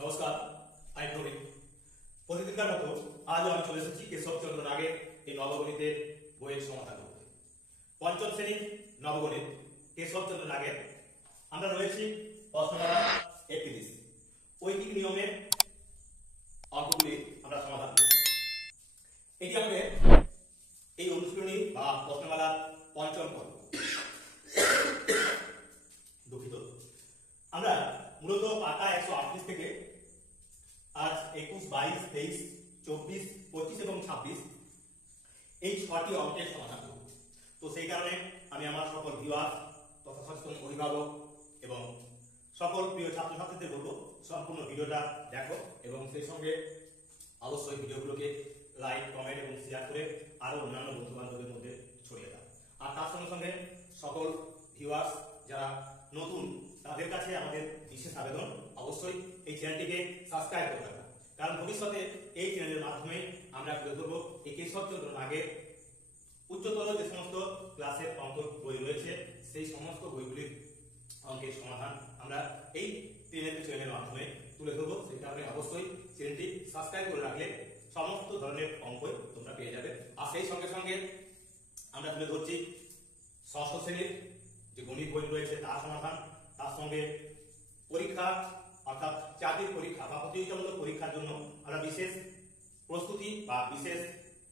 নমস্কার, আমি প্রবীণ। প্রতিদিনকার মতো আজও আমি চলে এসেছি কেশবচন্দ্র নাগের এই নবগণিতের বইয়ের সমাধান করতে। পঞ্চম শ্রেণীর নবগণিত কেশবচন্দ্র নাগের আমরা রয়েছি প্রশ্নমালা 31 ঐকিক নিয়মের অঙ্কগুলি আমরা সমাধান করছি। এটি আমাদের এই অনুশীলনী বা প্রশ্নমালার পঞ্চম পর্ব। দুঃখিত, আমরা মূলত পাতা 138 থেকে আজ 21, 22, 23, 24, 25 এবং 26 এই 6টি অঙ্কের সমাধান করব। তো সেই কারণে আমি আমার সকল ভিউয়ার তথা সচেতন অভিভাবক এবং সকল প্রিয় ছাত্রছাত্রীদের বলবো সম্পূর্ণ ভিডিওটা দেখো এবং সেই সঙ্গে অবশ্যই ভিডিওগুলোকে লাইক, কমেন্ট এবং শেয়ার করে আরো অন্যান্য বন্ধু বান্ধবের মধ্যে ছড়িয়ে দাও। আর তার সঙ্গে সঙ্গে সকল ভিউয়ার্স যারা নতুন তাদের কাছে আমাদের বিশেষ আবেদন, অবশ্যই এই চ্যানেলটিকে সাবস্ক্রাইব করে রাখো, কারণ ভবিষ্যতে এই চ্যানেলের মাধ্যমে আমরা তুলে ধরবো এই কেশবচন্দ্র নাগের উচ্চতর যে সমস্ত ক্লাসের অঙ্ক বই রয়েছে সেই সমস্ত বইগুলির অঙ্কের সমাধান আমরা এই চ্যানেলের মাধ্যমে তুলে ধরবো। সেই কারণে অবশ্যই চ্যানেলটি সাবস্ক্রাইব করে রাখলে সমস্ত ধরনের অঙ্কই তোমরা পেয়ে যাবে। আর সেই সঙ্গে সঙ্গে আমরা তুলে ধরছি ষষ্ঠ শ্রেণীর যে গণিত বই রয়েছে তার সমাধান, তার সঙ্গে পরীক্ষা অর্থাৎ চাকরির পরীক্ষা বা প্রতিযোগিতামূলক পরীক্ষার জন্য আমরা বিশেষ প্রস্তুতি বা বিশেষ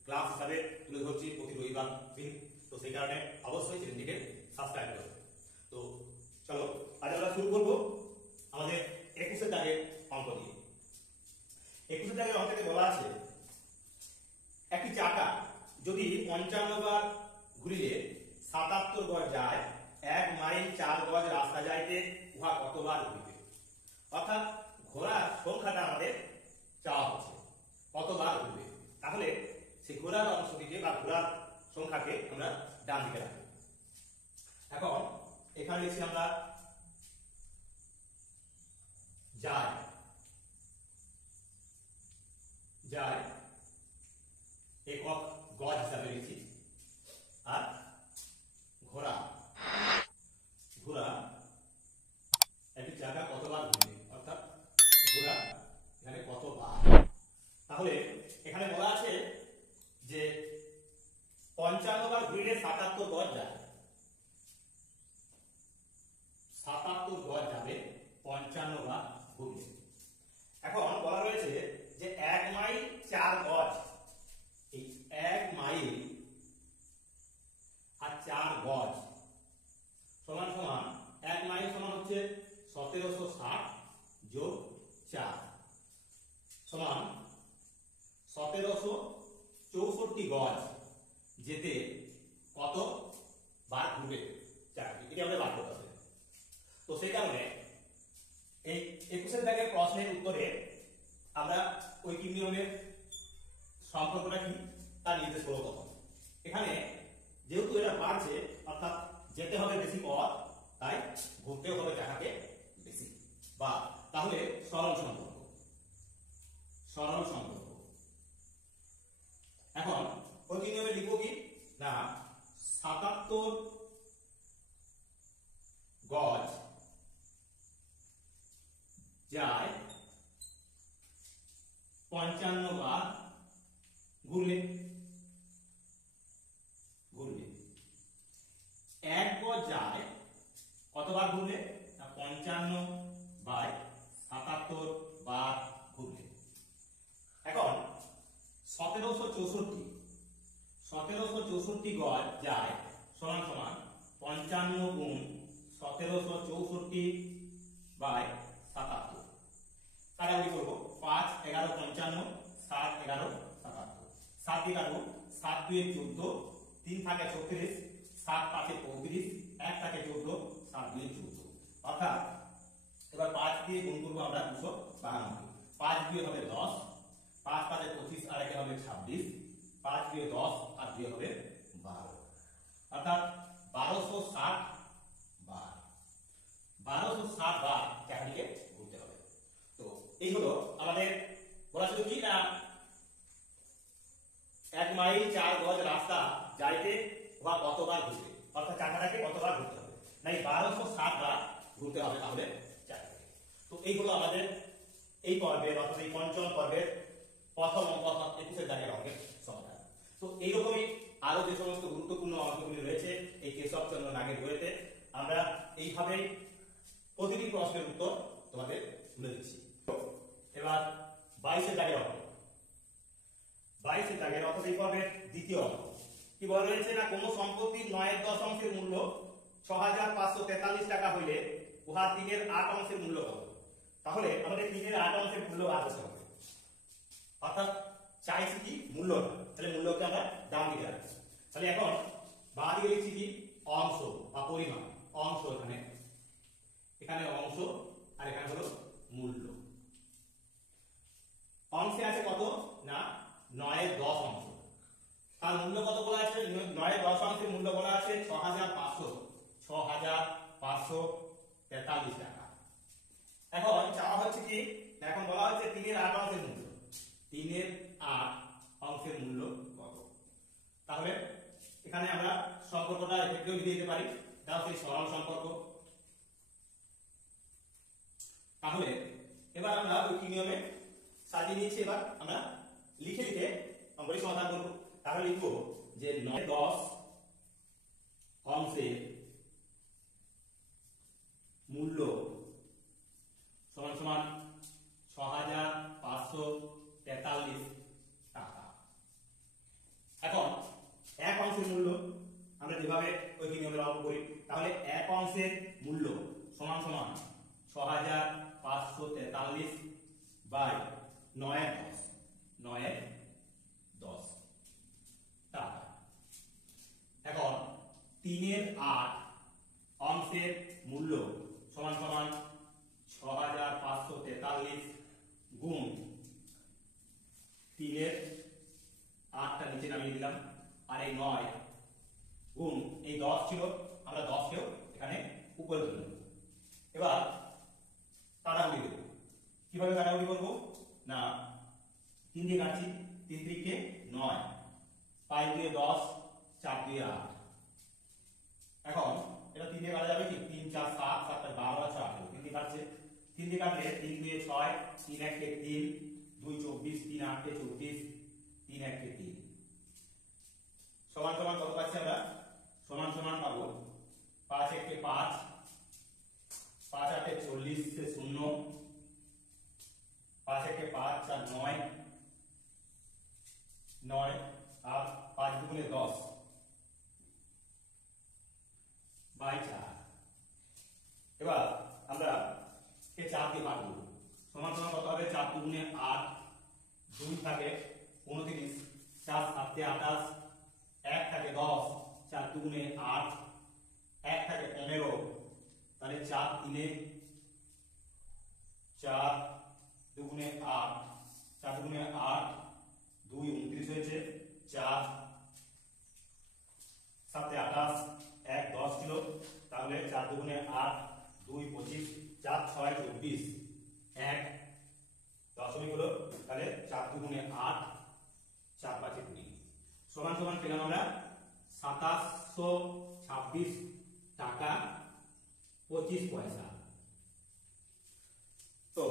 ক্লাস হিসাবে তুলে ধরছি প্রতি রবিবার দিন। তো সেই কারণে অবশ্যই চ্যানেলটিকে সাবস্ক্রাইব করবে। তো চলো আজ আমরা শুরু করবো আমাদের 21 দাগের অঙ্ক দিয়ে। 21 দাগের অঙ্ক থেকে বলা আছে একটি চাকা যদি 55 বার ঘুরিলে 77 গজ যায়, 1 মাইল 4 গজ রাস্তা যাইতে উহা কতবার ঘুরিবে? অর্থাৎ ঘোড়ার সংখ্যাটা আমাদের চাওয়া হচ্ছে, কতবার ঘুরবে। তাহলে সেই ঘোড়ার অংশটিকে বা ঘোড়ার সংখ্যাকে আমরা ডান দিকে রাখবো। এখন এখানে লিখছি আমরা যায়, যায় একক গজ হিসাবে লিখছি, আর ঘোড়া, ঘোড়া একটি চাকা কতবার ঘুরবে অর্থাৎ ঘোড়া এখানে কতবার। তাহলে এখানে বলা আছে যে 55 বার ঘুরলে 77 গজ যায়, 77 গজ যাবে 55 বার ঘুরলে। এখন বলা রয়েছে যে 1 মাইল 4 গজ, এই 1 মাইল আর 4 গজ সমান সমান 1 মাইল সমান হচ্ছে 1760 যোগ 4 সমান 1764 গজ যেতে কত বার ঘুরবে চাকরি, এটি আমরা বার করতে হবে। তো সেই কারণে এই 21 দাগের প্রশ্নের উত্তরে আমরা ঐকিক নিয়মের সম্পর্কটা কি তা নির্দেশ করব তখন। এখানে যেহেতু এটা বাড়ছে অর্থাৎ যেতে হবে বেশি পথ, তাই ঘুরতেও হবে চাকাকে বেশি, বা তাহলে সরল সম্পর্ক, সরল সম্পর্ক। এখন ঐকিক নিয়মে লিখবো কি না 77 গজ যায় 55 বার ঘুরলে, ঘুরলে 1 গজ যায় কতবার ঘুরলে না 55 বাই 77 বার ঘুরলে। এখন 1764 গজ যায় সমান সমান 55 গুণ 1764 বাই 77। কাটাকুটি করবো, 5 11 55, 7 11 77, 7 দিয়ে কাটবো, 7 2 14, 3 থাকে 36, 7 5 35, 1 থাকে 14, 7 2 14। অর্থাৎ এবার 5 দিয়ে গুণ করবো আমরা 292, 5 দিয়ে হবে 10, 5 5 25 আর 1 হবে 26, 5 দিয়ে 10 আর 2 হবে 12, অর্থাৎ 1260 বার, 1260 বার চাকরিকে ঘুরতে হবে। তো এই হলো আমাদের বলা ছিল কি না 1 মাইল 4 গজ রাস্তা যাইতে উহা কতবার ঘুরবে, অর্থাৎ চাকাটাকে কতবার ঘুরতে হবে, নাই 1260 বার ঘুরতে হবে তাহলে চাকাটাকে। তো এই হলো আমাদের এই পর্বের অর্থাৎ এই পঞ্চম পর্বের প্রথম অঙ্ক অর্থাৎ 21 দাগের অঙ্কের সমাধান। তো এইরকমই আরো যে সমস্ত গুরুত্বপূর্ণ অঙ্কগুলি রয়েছে এই কেশবচন্দ্র নাগের বইতে, আমরা এইভাবেই প্রতিটি প্রশ্নের উত্তর তোমাদের তুলে দিচ্ছি। এবার 22 দাগের অঙ্ক, 22 দাগের অর্থাৎ এই পর্বের দ্বিতীয় অঙ্ক। কি বলা রয়েছে না, কোন সম্পত্তির 9.10 মূল্য 6543 টাকা হইলে উহা 3/8 মূল্য কত? তাহলে আমাদের 3/8 মূল্য বার করতে হবে, অর্থাৎ চাইছি কি মূল্যটা, তাহলে মূল্যকে আমরা দাম দিতে রাখছি। তাহলে এখন বাঁ দিকে লিখছি কি অংশ বা পরিমাণ, অংশ এখানে অংশ আর এখানে হলো মূল্য। অংশে আছে কত না 9/10 অংশ, তার মূল্য কত বলা আছে? 9/10 অংশের মূল্য বলা আছে 6543 টাকা। এখন চাওয়া হচ্ছে কি, এখন বলা হচ্ছে 3/8 মূল্য, 3/8 অংশের মূল্য কত? তাহলে এখানে আমরা সম্পর্কটা এক্ষেত্রেও লিখে দিতে পারি, তাও সেই সরল সম্পর্ক। তাহলে এবার আমরা ওই কি নিয়মে সাজিয়ে নিয়েছি, এবার আমরা লিখে লিখে অঙ্কটি সমাধান করব। তাহলে লিখবো যে 9/10 অংশের মূল্য সমান সমান 6543 টাকা। এখন এক অংশের মূল্য আমরা যেভাবে ওই নিয়মে অঙ্ক করি, তাহলে এক অংশের মূল্য সমান সমান 6543 বাই 9/10 টাকা। এখন 3/8 অংশের মূল্য সমান সমান 6543 গুণ 3/8টা নিচে নামিয়ে দিলাম, আর এই 9 গুণ এই 10 ছিল, আমরা 10 কেও এখানে উপরে তুলে নেব। এবার কাটাকুটি দেব। কিভাবে কাটাকুটি করবো না, 3 দিয়ে কাটছি, 3 3 9, 5 দিয়ে 10, 4 দিয়ে 8। এখন এটা 3 দিয়ে কাটা যাবে কি, 3 4 7, 7 12 আছে 18, 3 দিয়ে কাটছে, 3 দিয়ে কাটলে 3 2 6, 3 1 3, 2 24, 3 8 34, 3 1 3 সমান সমান কত পাচ্ছি আমরা? সমান সমান পাবো 5 1 5, 5 8 40 से 0, 5 1 5 4 9, 9 আর 5 দুগুণে 10 বাই 4। এবার আমরা এই 4 দিয়ে ভাগ করব, সমান সমান কত হবে? 4 দুগুণে 8, 2 থাকে 29, 4 7 28, 1 থাকে 10, 4 দুগুণে 8, 1 থাকে 15, তাহলে 4 3 4 দুগুণে 8, 4 দুগুণে 8, 2 29 হয়েছে, 4 7 28, 1 10 ছিল, তাহলে 4 দুগুণে 8, 2 25, 4 6 24, 1 দশমিক হলো, তাহলে 4 দুগুণে 8, 4 5 20 সমান সমান পেলাম আমরা 2726 টাকা 25 পয়সা। তো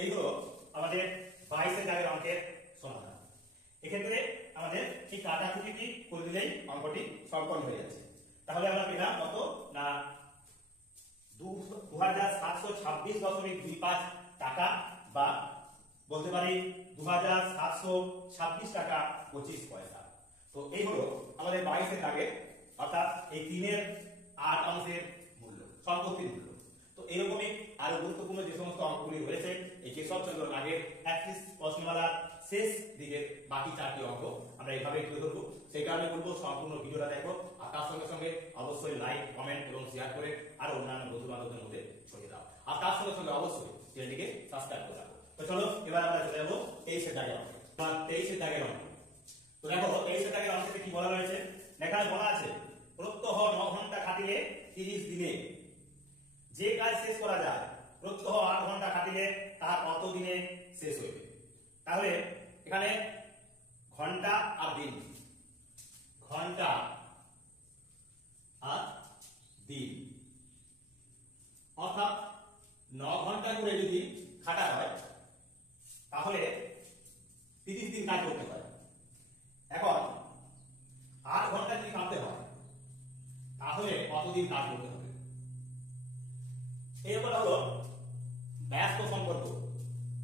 এই হলো আমাদের 22 দাগের অঙ্কের সমাধান। এক্ষেত্রে আমাদের এই কাটাকুটিটি করে দিলেই অঙ্কটি সম্পন্ন হয়ে যাচ্ছে। তাহলে আমরা পেলাম কত না 2726.25 টাকা, বা বলতে পারি 2726 টাকা 25 পয়সা। তো এই হলো আমাদের 22 দাগে, অর্থাৎ এই 3/8 অংশের মূল্য, সম্পত্তির মূল্য। তো এরকমই আরো গুরুত্বপূর্ণ যে সমস্ত অঙ্কগুলি রয়েছে এই কেশবচন্দ্র নাগের 31 প্রশ্নমালার শেষ দিকের বাকি 4টি অঙ্ক আমরা এইভাবে তুলে ধরবো। সেই কারণে বলবো সম্পূর্ণ ভিডিওটা দেখো, আর তার সঙ্গে সঙ্গে অবশ্যই লাইক কমেন্ট এবং শেয়ার করে আর অন্যান্য বন্ধু বান্ধবদের মধ্যে ছড়িয়ে দাও, আর তার সঙ্গে সঙ্গে অবশ্যই চ্যানেলটিকে সাবস্ক্রাইব করে রাখো। তো চলো এবার আমরা চলে যাবো 23 দাগের অঙ্কে। 23 দাগের অঙ্ক। তো দেখো 23 দাগের অঙ্কে কি বলা রয়েছে, এখানে বলা আছে প্রত্যহ 9 ঘন্টা খাটিলে 30 দিনে যে কাজ শেষ করা যায় প্রত্যহ 8 ঘন্টা খাটিলে তা কত দিনে শেষ হইবে। তাহলে এখানে ঘন্টা আর দিন, ঘন্টা আর দিন, অর্থাৎ 9 ঘন্টা করে যদি খাটা হয় দিন কাজ করতে হয়। এখন 8 ঘন্টা যদি কাটতে হয় তাহলে কতদিন কাজ করতে হবে? এই হলো ব্যস্ত সম্পর্ক।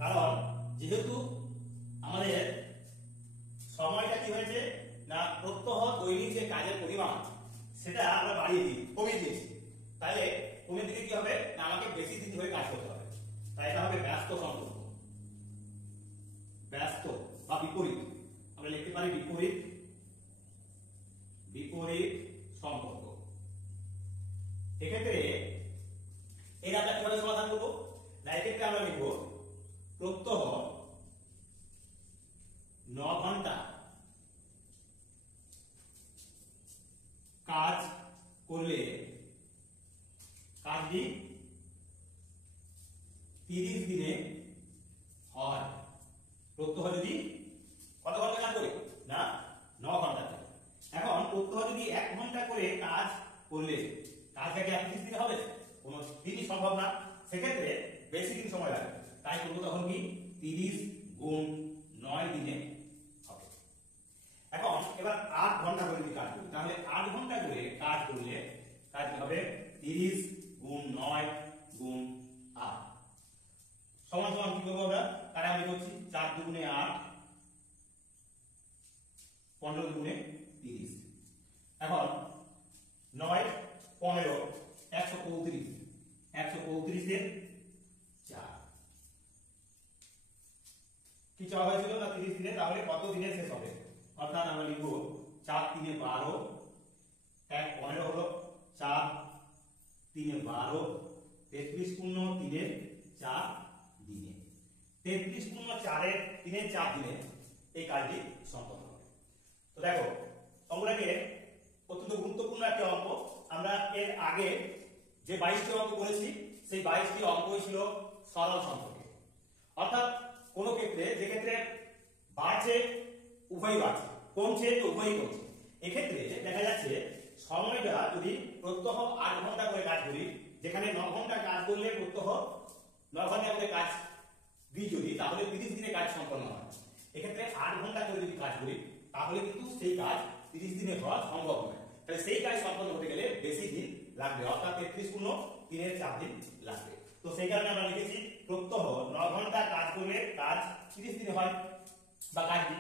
কারণ যেহেতু আমাদের সময়টা কি হয়েছে না প্রত্যহ দৈনিক যে কাজের পরিমাণ সেটা আমরা বাড়িয়ে দিই, কমিয়ে দিয়েছি, তাহলে কমিয়ে দিলে কি হবে না আমাকে বেশি দিন ধরে কাজ করতে হবে, তাই এটা হবে ব্যস্ত সম্পর্ক। ব্যস্ত বা বিপরীত, আমরা লিখতে পারি বিপরীত, বিপরীত সম্পর্ক। এক্ষেত্রে এর আমরা কিভাবে সমাধান করবো না এক্ষেত্রে আমরা লিখব প্রত্যহ 9 ঘন্টা কাজ করলে কাজটি 30 দিনে হয়। প্রত্যহ যদি কত ঘন্টা কাজ করে না 9 ঘন্টা। এখন প্রত্যহ যদি 1 ঘন্টা করে কাজ করলে কাজটাকে 30 দিনে হবে? কোনো দিনই সম্ভব না, সেক্ষেত্রে বেশি দিন সময় লাগবে। তাই করবো তখন কি 30 গুণ 9 দিনে হবে। এখন এবার 8 ঘন্টা করে যদি কাজ করি তাহলে 8 ঘন্টা করে কাজ করলে কাজ হবে 30 গুণ 9 গুণ 8 সমান সমান কি করবো আমরা কাটাকাটি করছি 4 দুগুণে 8 15 দুগুণে 30। এখন 9 15 135 135 এর 4 কি চাওয়া হয়েছিল না 30 দিনে, তাহলে কত দিনে শেষ হবে? অর্থাৎ আমরা লিখব 4 3 12 1 15 হলো 4 3 12 33 পূর্ণ 3 4 দিনে 33 পূর্ণ 4 এর 3 4 দিনে এই কাজটি সম্পন্ন হবে। তো দেখো অঙ্কটাকে অত্যন্ত গুরুত্বপূর্ণ একটা অঙ্ক। আমরা এর আগে যে 22টি অঙ্ক করেছি সেই 22টি অঙ্কই ছিল সরল সম্পর্কে, অর্থাৎ কোন ক্ষেত্রে যে ক্ষেত্রে বাড়ছে উভয়ই বাড়ছে, কমছে তো উভয়ই কমছে। এক্ষেত্রে দেখা যাচ্ছে সময়টা যদি প্রত্যহ 8 ঘন্টা করে কাজ করি, যেখানে 9 ঘন্টা কাজ করলে প্রত্যহ 9 ঘন্টা করে কাজ দিই যদি, তাহলে 30 দিনে কাজ সম্পন্ন হয়। এক্ষেত্রে 8 ঘন্টা করে যদি কাজ করি তাহলে কিন্তু সেই কাজ 30 দিনে হওয়া সম্ভব নয়। তাহলে সেই কাজ সম্পন্ন হতে গেলে বেশি দিন লাগবে, অর্থাৎ 33 পূর্ণ 3 এর 4 দিন লাগবে। তো সেই কারণে আমরা লিখেছি প্রত্যহ 9 ঘন্টা কাজ করলে কাজ 30 দিনে হয়, বা কাজটি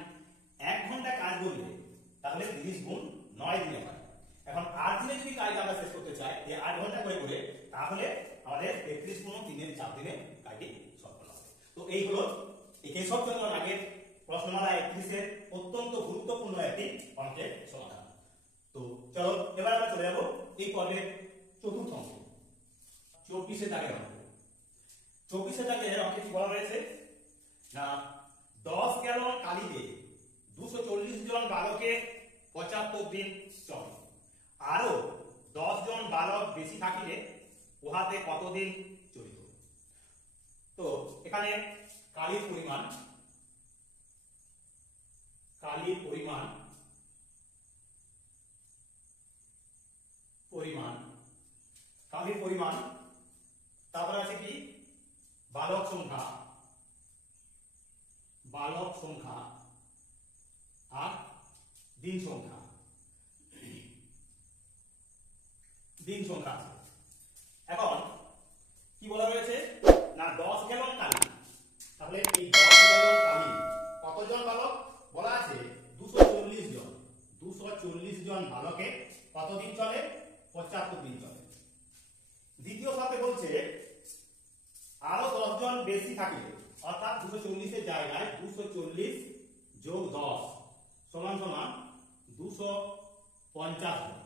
1 ঘন্টা কাজ করলে তাহলে 30 গুণ 9 দিনে হয়। এখন 8 দিনে যদি কাজ আমরা শেষ করতে চাই যে 8 ঘন্টা করে করে, তাহলে আমাদের 33 পূর্ণ 3 এর 4 দিনে কাজটি সম্পন্ন হবে। তো এই হলো এই সব জন্য আগের প্রশ্নমালা 31 এর অত্যন্ত গুরুত্বপূর্ণ একটি অঙ্কের সমাধান। তো চলো এবার আমরা চলে যাব এই পর্বের চতুর্থ অঙ্ক, 24 এর দাগের অঙ্ক। 24 এর দাগের অঙ্কে কি বলা রয়েছে না 10 গ্যালন কালিতে 240 জন বালকের 75 দিন চলে, আরো 10 জন বালক বেশি থাকিলে উহাতে কতদিন চলিত? তো এখানে কালির পরিমাণ তারপরে আছে কি বালক সংখ্যা আর দিন সংখ্যা আছে। এখন কি বলা রয়েছে না 10 গ্যালন কালি, তাহলে এই 10 গ্যালন কালি কতজন বালক বলা আছে 240 জন। 240 জন বালকে কতদিন চলে? 75 দিন চলে। দ্বিতীয় সাথে বলছে আরো 10 জন বেশি থাকলে, অর্থাৎ 240 এর জায়গায় 240 যোগ 10 সমান সমান 250 জন।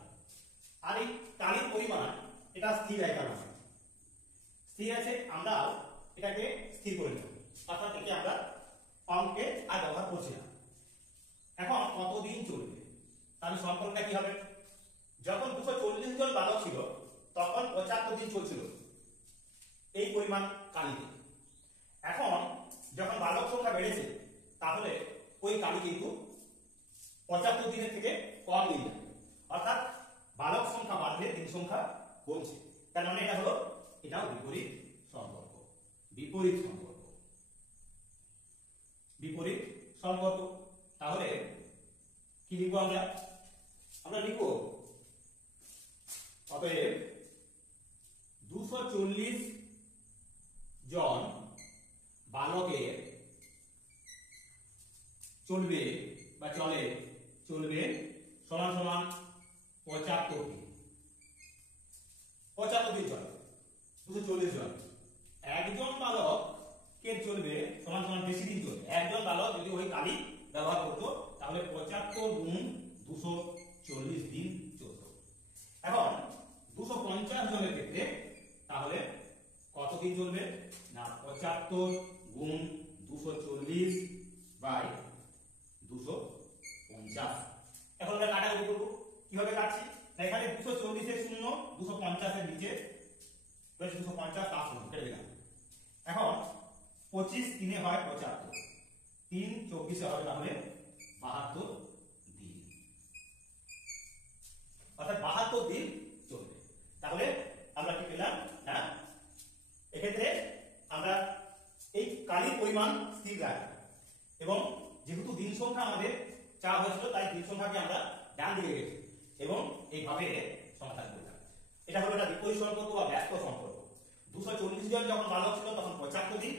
আর এই কালির পরিমাণ এটা স্থির আছে, আমরা এটাকে স্থির করে নেব, অর্থাৎ একে আমরা অঙ্কে আর ব্যবহার করছি না। এখন কতদিন চলবে তাহলে সম্পর্কটা কি হবে? যখন 240 জন বালক ছিল তখন 75 দিন চলছিল এই পরিমাণ কালিতে। এখন যখন বালক সংখ্যা বেড়েছে তাহলে ওই কালি কিন্তু 75 দিনের থেকে কম দিন যাবে, অর্থাৎ বালক সংখ্যা বাড়লে দিন সংখ্যা কমছে। তার মানে এটা হলো এটাও বিপরীত সম্পর্ক। কি লিখবো আমরা? আমরা লিখবো অতএব 240 জন বালকের চলবে বা চলবে সমান সমান 75 দিন। 75 দিন চলে 240 জন। একজন বালকের চলবে সমান সমান বেশি দিন চলবে। একজন বালক যদি ওই কালি ব্যবহার করতো তাহলে 75 গুণ 240 দিন চলত। এখন 250 জনের ক্ষেত্রে তাহলে কত দিন চলবে না 75 গুণ 240 বাই 250। এখন আমরা কাটাকুটি করব। কিভাবে কাটছি না এখানে 240 এর শূন্য 250 এর নিচে 250 তার শূন্য কেটে দিলাম। এখন 25 3 হয় 75, 3 24 হবে তাহলে 72 দিন, অর্থাৎ 72 দিন চলবে। তাহলে আমরা কি পেলাম না এক্ষেত্রে আমরা এই কালির পরিমাণ স্থির রাখি এবং যেহেতু দিন সংখ্যা আমাদের চাওয়া হয়েছিল তাই দিন সংখ্যাকে আমরা ডান দিকে রেখেছি এবং এইভাবে সমাধান করলাম। এটা হলো একটা বিপরীত সম্পর্ক বা ব্যস্ত সম্পর্ক। 240 জন যখন বালক ছিল তখন 75 দিন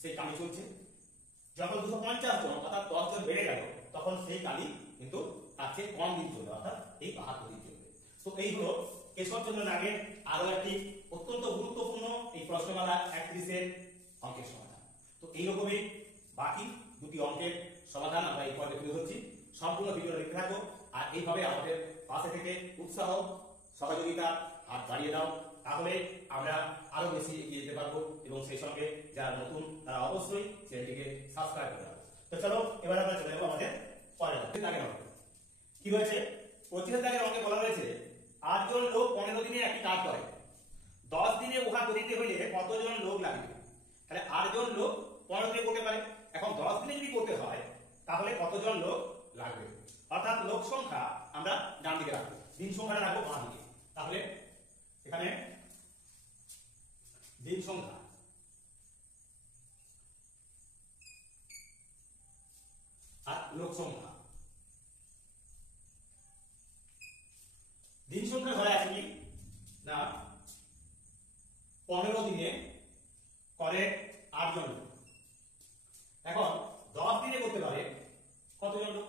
সেই কালি চলছে। যখন 250 জন অর্থাৎ 10 জন বেড়ে গেল তখন সেই কালি কিন্তু তার চেয়ে কম দিন চলবে, অর্থাৎ এই 72 দিন চলবে। তো এই হলো কেশবচন্দ্র নাগের আরো একটি অত্যন্ত গুরুত্বপূর্ণ এই প্রশ্নমালা 31 এর অঙ্কের সমাধান। তো এইরকমই বাকি দুটি অঙ্কের সমাধান আমরা এই পর্বে তুলে ধরছি। সম্পূর্ণ ভিডিও দেখতে থাকো আর এইভাবে আমাদের পাশে থেকে উৎসাহ সহযোগিতা হাত বাড়িয়ে দাও, তাহলে আমরা আরো বেশি এগিয়ে যেতে পারবো এবং সেই সঙ্গে যারা নতুন তারা অবশ্যই চ্যানেলটিকে সাবস্ক্রাইব করে দাও। তো চলো এবার আমরা চলে যাবো আমাদের পরের দাগের অঙ্ক। কি রয়েছে 25 দাগের অঙ্কে বলা রয়েছে 8 জন লোক 15 দিনে একটি কাজ করে, 10 দিনে উহা করিতে হইলে কতজন লোক লাগবে? তাহলে 8 জন লোক 15 দিনে করতে পারে। এখন 10 দিনে যদি করতে হয় তাহলে কতজন লোক লাগবে? অর্থাৎ লোক সংখ্যা আমরা ডান দিকে রাখবো, দিন সংখ্যাটা রাখবো বাঁ দিকে। তাহলে এখানে দিন সংখ্যা আর লোক সংখ্যা। দিন সংখ্যা ঘরে আছে কি না 15 দিনে করে 8 জন লোক। এখন 10 দিনে করতে পারে কতজন লোক?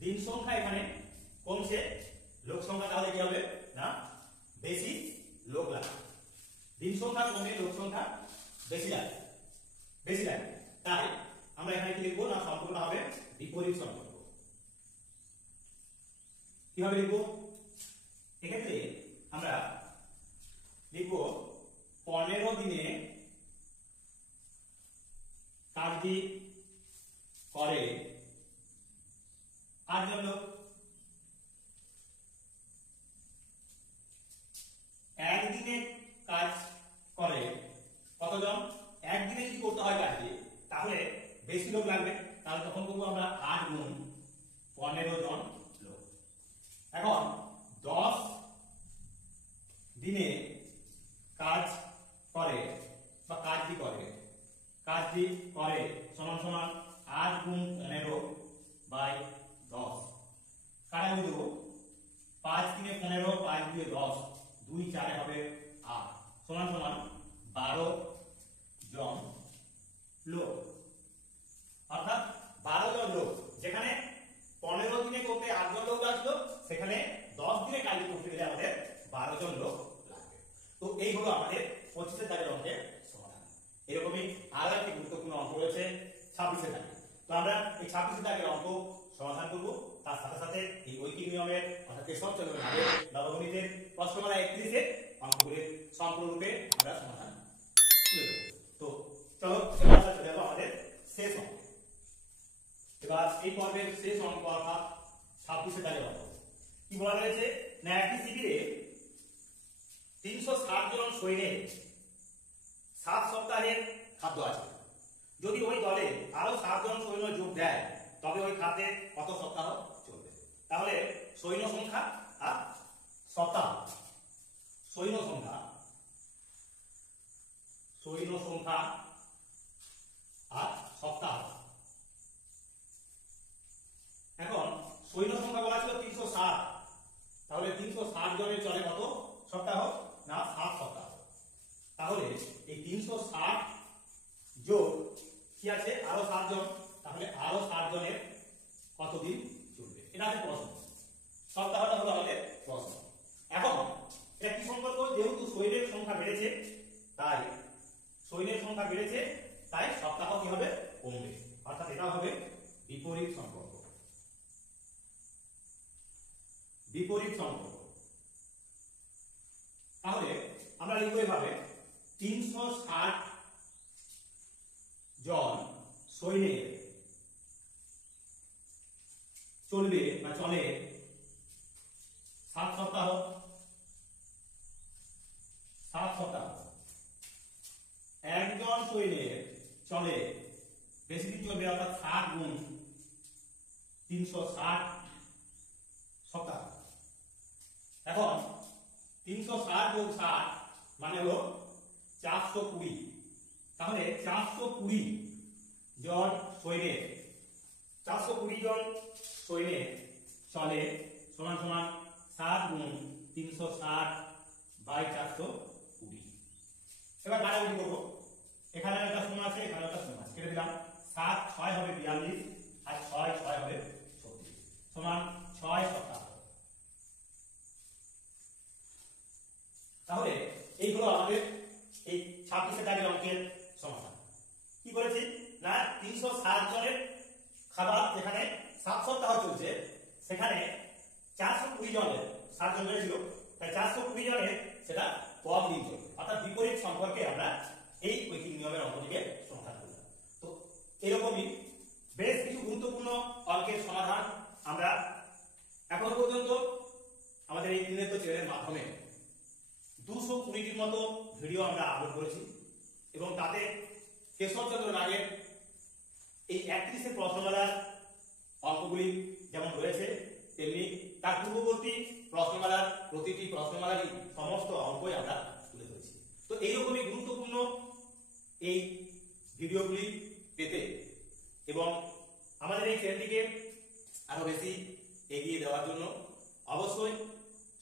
দিন সংখ্যা এখানে কমছে, লোক সংখ্যা তাহলে কি হবে না বেশি লোক লাগবে। দিন সংখ্যা কমে লোক সংখ্যা বেশি লাগবে, তাই আমরা এখানে কি লিখবো না সম্পর্কটা হবে বিপরীত সম্পর্ক। কিভাবে লিখবো? এক্ষেত্রে আমরা লিখবো 15 দিনে কাজটি করে 8 জন লোক। একদিনে কাজ করে কতজন? একদিনে যদি করতে হয় কাজটি তাহলে বেশি লোক লাগবে, তাহলে তখন করবো আমরা 8 গুণ 15 জন লোক। এখন 10 দিনে কাজ করে বা কাজটি করে সমান সমান 8 গুণ 15 বাই 10। কাটাকুটি দেবো, 5 3 15, 5 2 10, 2 4 হবে 8 সমান সমান 12 জন লোক। অর্থাৎ 12 জন লোক, যেখানে 15 দিনে করতে 8 জন লোক লাগলো সেখানে 10 দিনে কাজ করতে গেলে আমাদের 12 জন লোক লাগবে। তো এই হলো আমাদের 25 দাগের অঙ্কের সমাধান। এরকমই আরো একটি গুরুত্বপূর্ণ অঙ্ক রয়েছে 26 দাগে। তো আমরা এই 26 দাগের অঙ্ক সমাধান করব, তার সাথে সাথে এই ঐকিক নিয়মের অর্থাৎ কেশবচন্দ্র নাগের নবগণিতের প্রশ্নমালা 31 এর অঙ্কগুলির সম্পূর্ণরূপে আমরা সমাধান তুলে দেব। তো চলো এবার আমরা চলে যাবো আমাদের শেষ অঙ্ক। এবার এই পর্বের শেষ অঙ্ক অর্থাৎ 26 দাগের অঙ্ক। কি বলা রয়েছে না একটি শিবিরে 360 জন সৈন্যের 7 সপ্তাহের খাদ্য আছে। যদি ওই দলে আরো 7 জন সৈন্য যোগ দেয় তবে ওই খাদ্যে কত সপ্তাহ চলবে? তাহলে সৈন্য সংখ্যা আর সপ্তাহ, সৈন্য সংখ্যা আর সপ্তাহ সংখ্যা বলা ছিল 360, তাহলে 360 জনের চলে কত সপ্তাহ? না 7 সপ্তাহ। তাহলে এই 360 যোগ কি আছে আরো 7 জন, তাহলে আরো 7 জনের কত দিন চলবে? এটা আছে প্রশ্ন, সপ্তাহটা হলো আমাদের প্রশ্ন। এখন এটা কি সম্পর্ক? যেহেতু শরীরের সংখ্যা বেড়েছে, তাই শরীরের সংখ্যা বেড়েছে, তাই সপ্তাহ কি হবে? কমবে, অর্থাৎ এটা হবে বিপরীত সম্পর্ক। বিপরীত সম্পর্ক। তাহলে আমরা লিখব এভাবে 360 জন সৈন্যের চলবে বা চলে 7 সপ্তাহ। 7 সপ্তাহ। একজন সৈন্যের চলে বেশি দিন চলবে, অর্থাৎ 7 গুণ 360 সপ্তাহ। এখন 360 যোগ 60 মানে হলো 420। তাহলে 420 জন সৈন্যের 420 জন সৈন্যের চলে সমান সমান 7 গুণ 360 বাই 420। এবার কাটাকুটি করবো, এখানে একটা শূন্য আছে, এখানে একটা শূন্য আছে, কেটে দিলাম। 7 6 হবে 42 আর 6 6 হবে 36 সমান 6 সপ্তাহ। তাহলে এই হলো আমাদের এই 26 দাগের অঙ্কের সমাধান। কি করেছি না 360 জনের খাবার যেখানে 7 সপ্তাহ চলছে, সেখানে 420 জনের 7 জন ছিল, তাই 420 জনের সেটা কম দিন চলবে, অর্থাৎ বিপরীত সম্পর্কে আমরা এই ঐকিক নিয়মের অঙ্কটিকে সমাধান করলাম। তো এরকমই বেশ কিছু গুরুত্বপূর্ণ অঙ্কের সমাধান আমরা এখন পর্যন্ত আমাদের এই ত্রিনেত্র চ্যানেলের মাধ্যমে 220টির মতো ভিডিও আমরা আপলোড করেছি, এবং তাতে কেশবচন্দ্র নাগের এই 31 প্রশ্নমালার অঙ্কগুলি যেমন রয়েছে, তেমনি তার পূর্ববর্তী প্রশ্নমালার প্রতিটি প্রশ্নমালারই সমস্ত অঙ্কই আমরা তুলে ধরেছি। তো এইরকমই গুরুত্বপূর্ণ এই ভিডিওগুলি পেতে এবং আমাদের এই চ্যানেলটিকে আরো বেশি এগিয়ে দেওয়ার জন্য অবশ্যই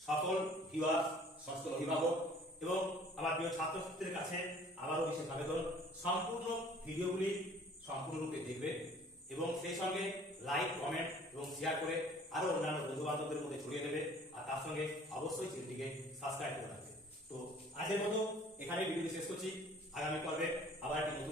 সকল ভিউয়ার, সমস্ত অভিভাবক এবং আমার প্রিয় ছাত্রছাত্রীদের কাছে আবারও বিশেষ আবেদন, সম্পূর্ণ ভিডিওগুলি সম্পূর্ণরূপে দেখবে এবং সেই সঙ্গে লাইক, কমেন্ট এবং শেয়ার করে আরো অন্যান্য বন্ধু বান্ধবদের মধ্যে ছড়িয়ে দেবে, আর তার সঙ্গে অবশ্যই চ্যানেলটিকে সাবস্ক্রাইব করে রাখবে। তো আজকের মতো এখানে ভিডিওটি শেষ করছি। আগামী পর্বে আবার একটি নতুন